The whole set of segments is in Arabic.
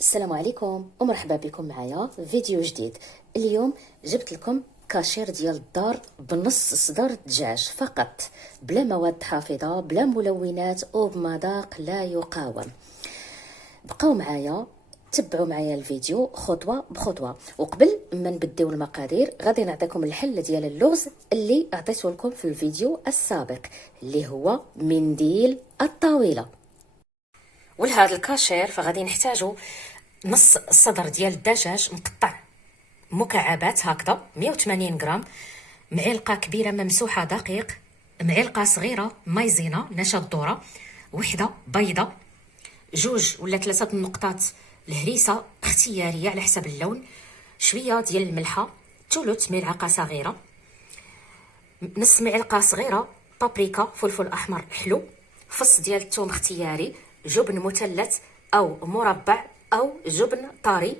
السلام عليكم ومرحبا بكم معايا فيديو جديد. اليوم جبت لكم كاشير ديال الدار بنص صدر الدجاج فقط، بلا مواد حافظه، بلا ملونات وبمذاق لا يقاوم. بقاو معايا، تبعوا معايا الفيديو خطوه بخطوه. وقبل ما نبداو المقادير غادي نعطيكم الحل ديال اللغز اللي عطيته لكم في الفيديو السابق، اللي هو منديل الطاوله. ولهذا الكاشير فغادي نحتاجو نص الصدر ديال الدجاج مقطع مكعبات هكذا 180 غرام، معلقه كبيره ممسوحه دقيق، معلقه صغيره مايزينا نشا الذره، وحده بيضه، جوج ولا ثلاثه نقطات الهريسه اختياريه على حسب اللون، شويه ديال الملحه، ثلث ملعقه صغيره، نص معلقه صغيره بابريكا فلفل احمر حلو، فص ديال الثوم اختياري، جبن مثلث او مربع او جبن طري،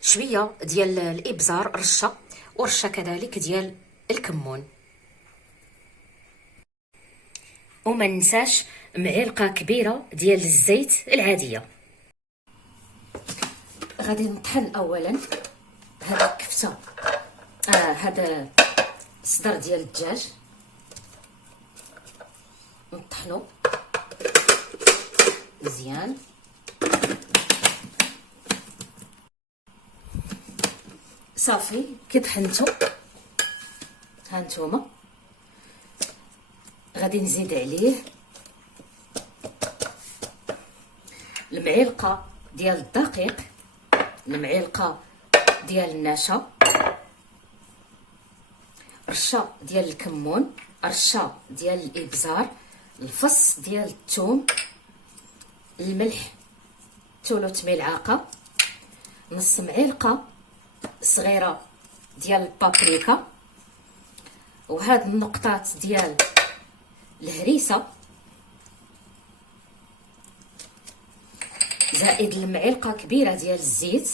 شويه ديال الابزار رشه، ورشه كذلك ديال الكمون، وما ننساش معلقه كبيره ديال الزيت العاديه. غادي نطحن اولا هذا الكفته، هذا الصدر ديال الدجاج نطحنو مزيان. صافي كي طحنتو هانتوما غادي نزيد عليه المعلقه ديال الدقيق، المعلقه ديال النشا، رشه ديال الكمون، رشه ديال الابزار، الفص ديال الثوم، الملح ثلث ملعقه، نص معلقه صغيره ديال البابريكا، وهاد النقطات ديال الهريسه، زائد المعلقه كبيره ديال الزيت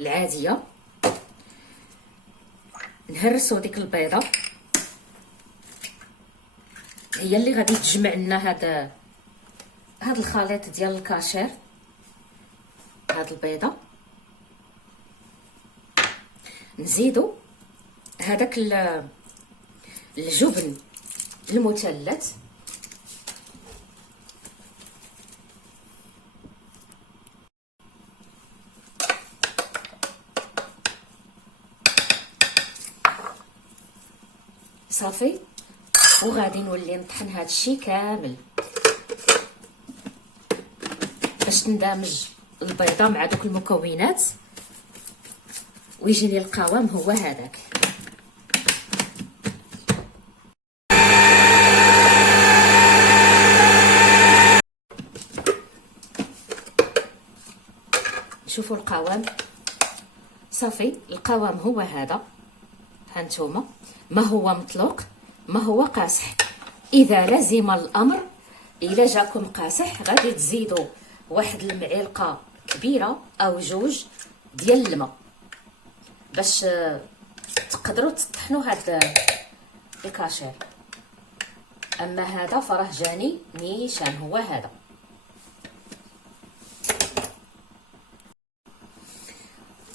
العاديه. نهرسو ديك البيضه هي اللي غادي تجمع لنا هاد الخليط ديال الكاشير. هاد البيضه نزيدو هذاك الجبن المثلث، صافي. وغادي نولي نطحن هذا الشيء كامل باش تندمج البيضه مع دوك المكونات ويجيني القوام هو هذاك. شوفوا القوام، صافي القوام هو هذا. هانتوما ما هو مطلوق ما هو قاصح. اذا لزم الامر، الا جاكم قاصح غادي تزيدوا واحد المعلقه كبيره او جوج ديال الماء باش تقدروا تطحنوا هذا الكاشير. اما هذا فراه جاني نيشان، هو هذا.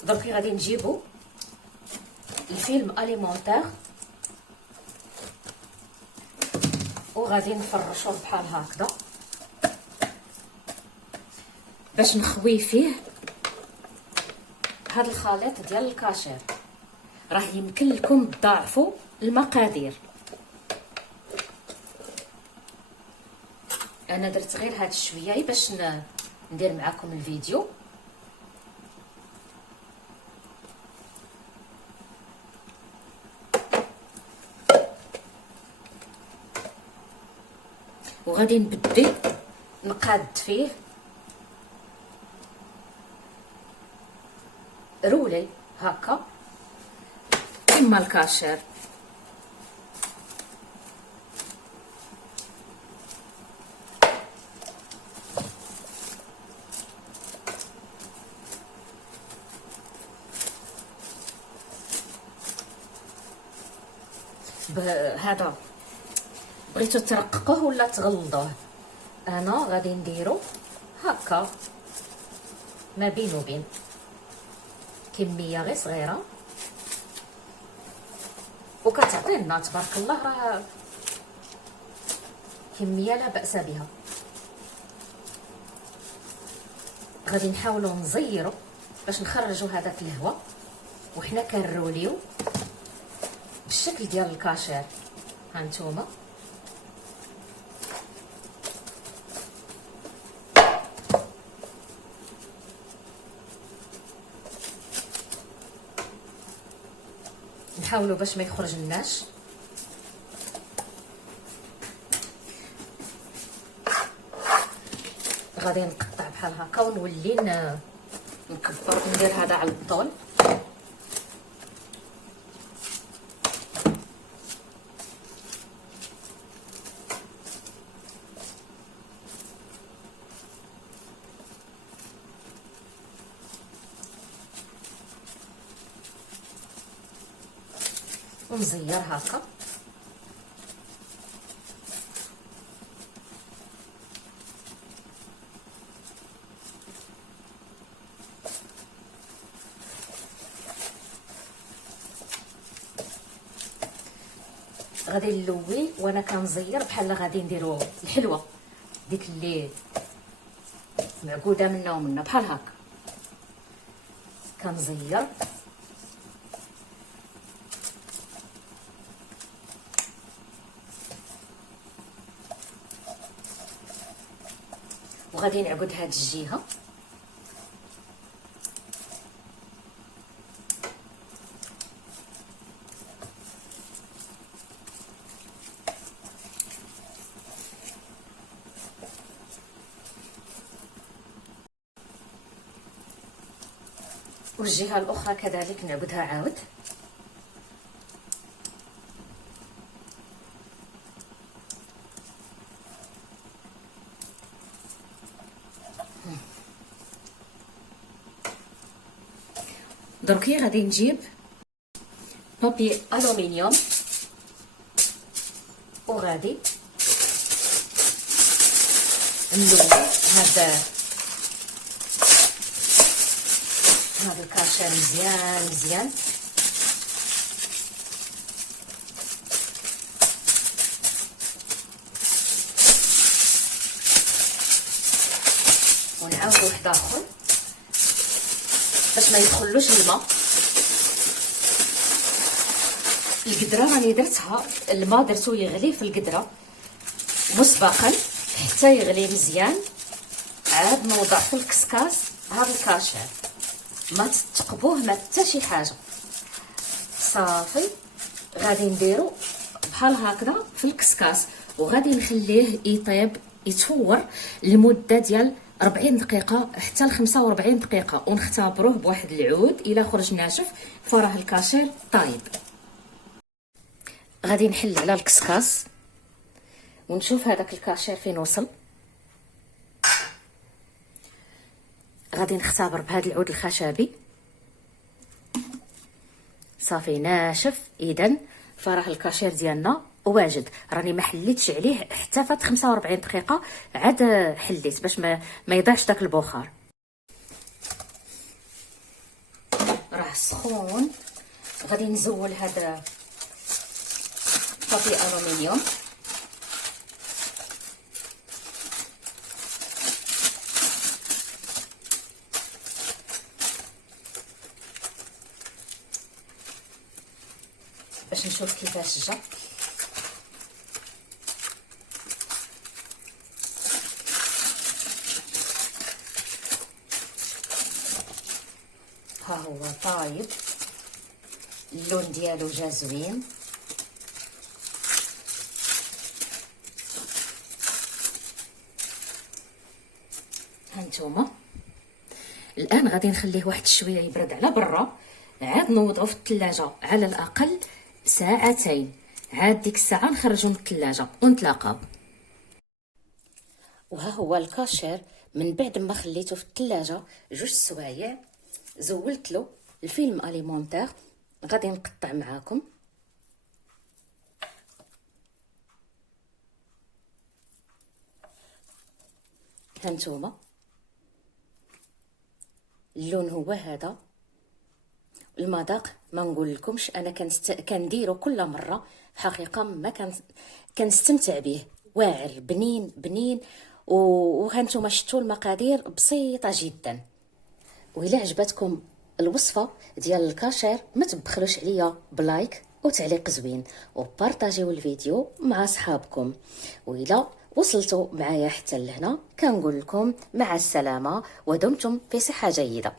دونك غادي نجيبوا الفيلم اليمونتير وغادي نفرشوه بحال هكذا باش نخوي فيه هذا الخليط ديال الكاشير. راه يمكن لكم تضاعفوا المقادير، انا درت غير هاد الشويه باش ندير معكم الفيديو. وغادي نبدي نقاد فيه رولي هكا كما الكاشير. بهذا بغيتو ترققوه ولا تغلظوه، انا غادي نديرو هكا ما بين وبين، كميه غير صغيره وكتعطي لنا تبارك الله راه كميه لا باس بها. غادي نحاولوا نزيروا باش نخرجوا هذاك الهواء وحنا كنروليو بالشكل ديال الكاشير. ها نتوما نحاولوا باش ما يخرج لناش. غادي نقطع بحال هكا ونولي نكبر، ندير هذا على الطول. ونزير هكا. غادي نلوي وانا كنزير بحال غادي نديرو الحلوه ديك اللي معقوده منا ومنا بحال هكا. كنزير وغادي نعقد هاد الجهه. والجهه الاخرى كذلك نعقدها عاود. دركي غادي نجيب بابي الومنيوم وغادي نلوي هذا الكاشير مزيان مزيان. ونعاودو واحد اخر باش ما يدخلوش الماء. القدره راني درتها الماء درتو يغلي في القدره مسبقا حتى يغلي مزيان، عاد نوضع في الكسكاس هذا الكاشير. ما تتقبوه ما حتى شي حاجه، صافي. غادي نديرو بحال هكذا في الكسكاس وغادي نخليه يطيب يتفور لمده ديال 40 دقيقه حتى ل 45 دقيقه، ونختبروه بواحد العود. الا خرج ناشف فراه الكاشير طايب. غادي نحل على الكسكاس ونشوف هذاك الكاشير فين وصل. غادي نختبر بهذا العود الخشبي، صافي ناشف. اذا فراه الكاشير ديالنا واجد. راني ما حليتش عليه حتى فات 45 دقيقه، عاد حليت باش ما يضيعش داك البخار. راه سخون. غادي نزول هذا بابي الومنيوم باش نشوف كيفاش جا. ها هو طايب، اللون ديالو جا زوين. هانتوما الان غادي نخليه واحد شويه يبرد على برا، عاد نوضعو في الثلاجه على الاقل ساعتين، عاد ديك الساعه نخرجو من الثلاجه ونتلاقاو. وها هو الكاشير من بعد ما خليته في الثلاجه 2 سوايع. زولت له الفيلم اليمونتير. غادي نقطع معاكم. هانتوما اللون هو هذا. المذاق ما نقول لكمش، انا كنديرو كل مره حقيقه ما كنستمتع به، واعر بنين بنين. وهانتوما شفتوا المقادير بسيطه جدا. وإلا عجبتكم الوصفه ديال الكاشير ما تبخلوش عليا بلايك وتعليق زوين، وبارطاجيو الفيديو مع صحابكم. وإلا وصلتوا معايا حتى لهنا كنقول لكم مع السلامه، ودمتم في صحه جيده.